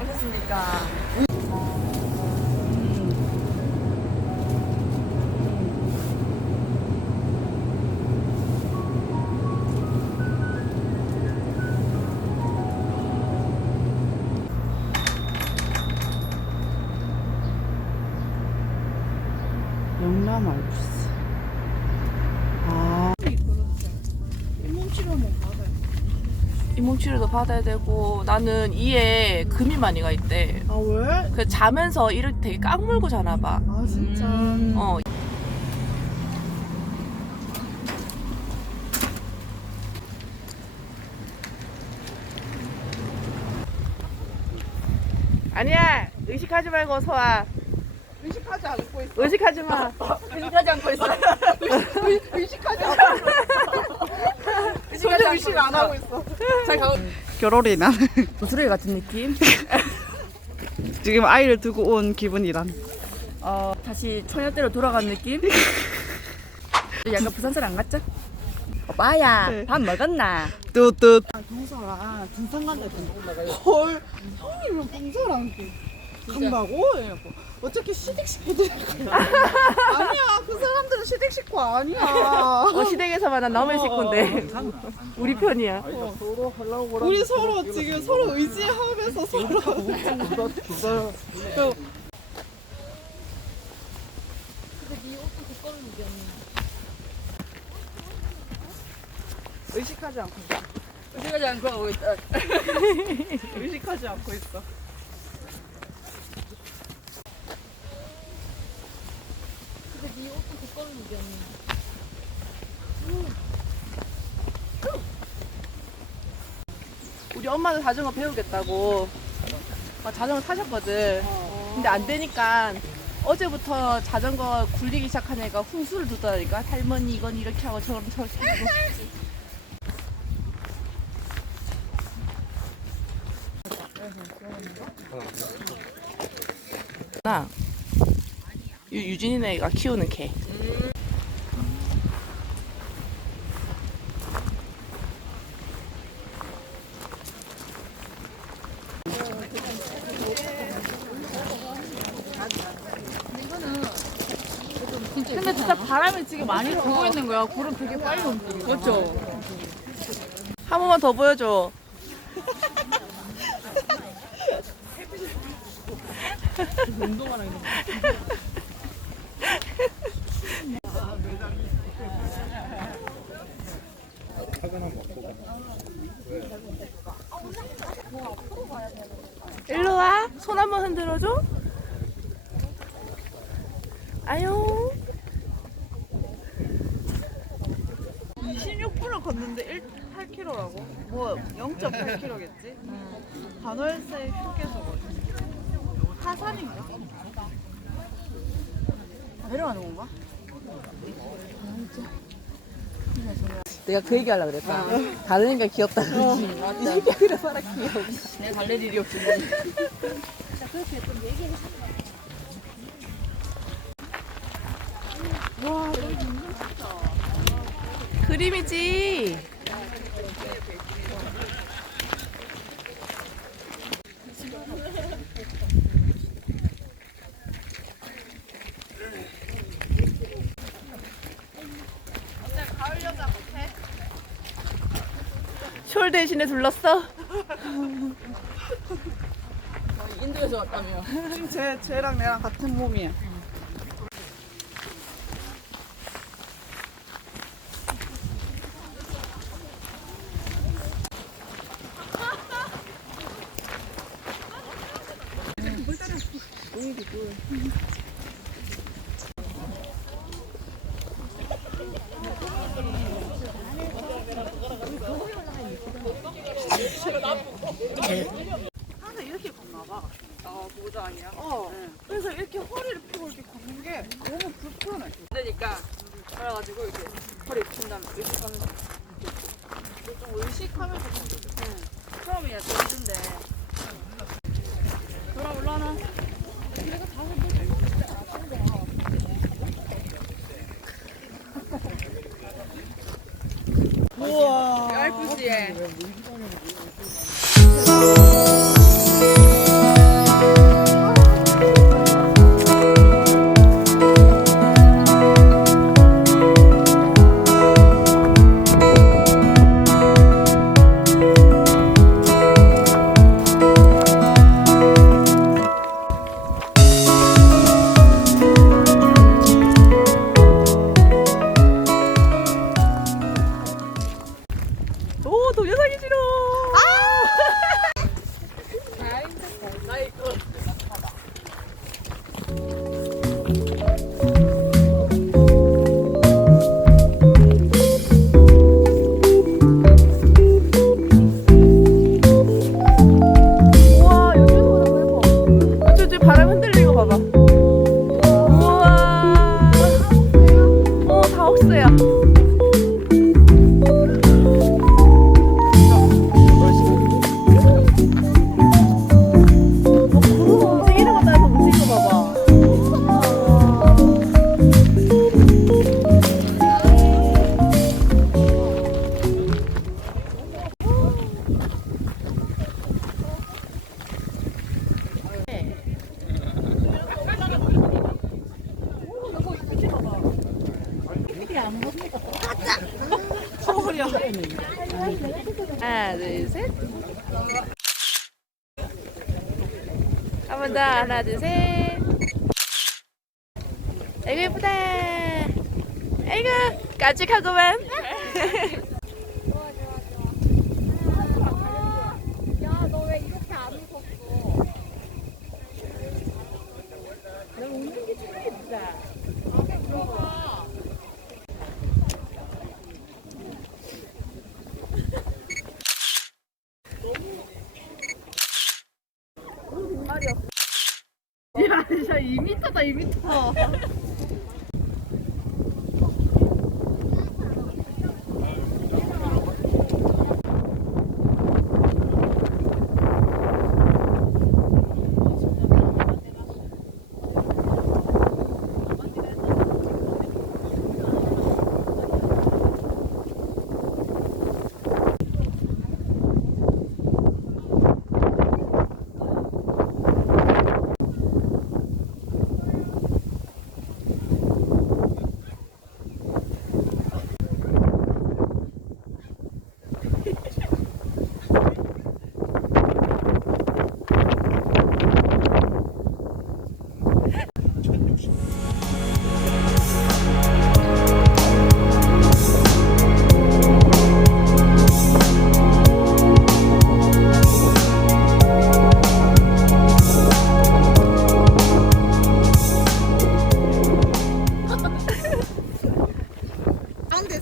어떻습니까? 영남 알프스. 아. 잇몸 치료도 받아야 되고 나는 이에 금이 많이 가 있대. 아 왜? 그 자면서 이를 되게 깡물고 자나 봐. 아 진짜. 어. 아니야 의식하지 말고 와 의식하지 않고 있어. 의식하지 마 의식하지 않고 있어. 의식하지 않고. 전혀 의식 안 하고 있어. 잘 가고. 결혼이 나. 도수레 같은 느낌? 지금 아이를 두고 온 기분이란. 어, 다시 초년대로 돌아간 느낌? 약간 부산 사람 안 같죠? 오빠야, 네. 밥 먹었나? 뚜뚜. 동서랑 등산 간다 했는데 헐 형님은 동서랑 간다고? 이러고 어떻게 시댁식 해드릴 거야? 아니야 그 사람들은 시댁식구 아니야. 어, 시댁에서 만난 남의 식구인데 우리 편이야 우리 서로 지금 서로 의지하면서 서로 그 의식하지 않고 있어. 의식하지 않고 하고 있다. 의식하지 않고 있어. 우리 엄마도 자전거 배우겠다고 막 자전거 타셨거든. 근데 안 되니까 어제부터 자전거 굴리기 시작하니까 훈수를 두더라니까. 할머니 이건 이렇게 하고 저건 저렇게 하고. 나 유, 유진이네가 키우는 개. 근데 진짜 바람이 지금 많이 불고 있는 거야. 구름 되게 빨리 움직여. 그렇죠. 한 번만 더 보여줘. 일로 와. 손 한번 흔들어줘. 아유. 26분을 걷는데 1, 8km라고? 뭐 0.8km겠지? 단월세 휴게소거든. 하산인가? 내려가는 건가? 내가 그 얘기 하려고 그랬다. 다르니까 귀엽다. 맞다. 이렇게 그래 봐라 귀여워. 내가 달랠 일이 없지. 그 림이지. 숄 대신에 둘렀어? 인도에서 왔다며. 지금 쟤, 쟤랑 내랑 같은 몸이야. 항상 이렇게 걷나 봐. 아, 그거도 아니야. 어. 그래서 이렇게 허리를 펴고 이렇게 걷는 게 너무 불편해. 그러니까 그래가지고 이렇게 다음에 의식하면서 좀 의식하면서 거 처음이야 좀 힘든데. 돌아 올라나? 우와. 알프스에 더. 하나, 둘, 셋. 아이고, 예쁘다. 아이고, 깜찍하구만. 2m다, 2m.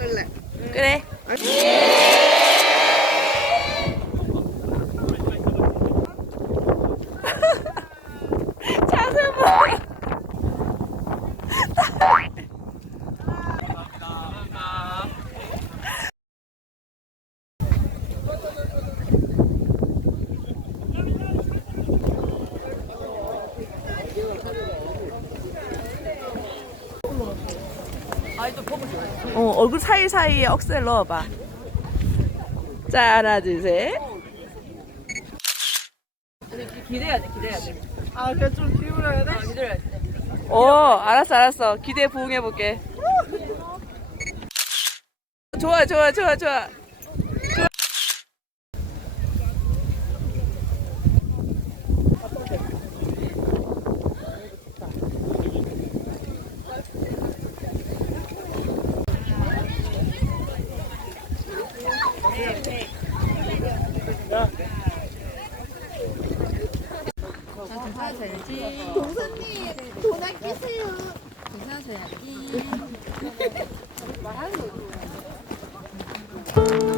설레. 그래. 자세 봐. 어, 얼굴 사이사이에 억셀 넣어봐. 자, 하나, 둘, 셋. 기대해야 돼, 기대해야 돼. 아, 그래 좀 기울여야 돼? 기다려야 돼. 오, 알았어, 알았어. 기대 부응해볼게. 좋아, 좋아, 좋아. 좋아. 괜찮아져야지. 동선님, 돈 아끼세요. 괜찮아져야지.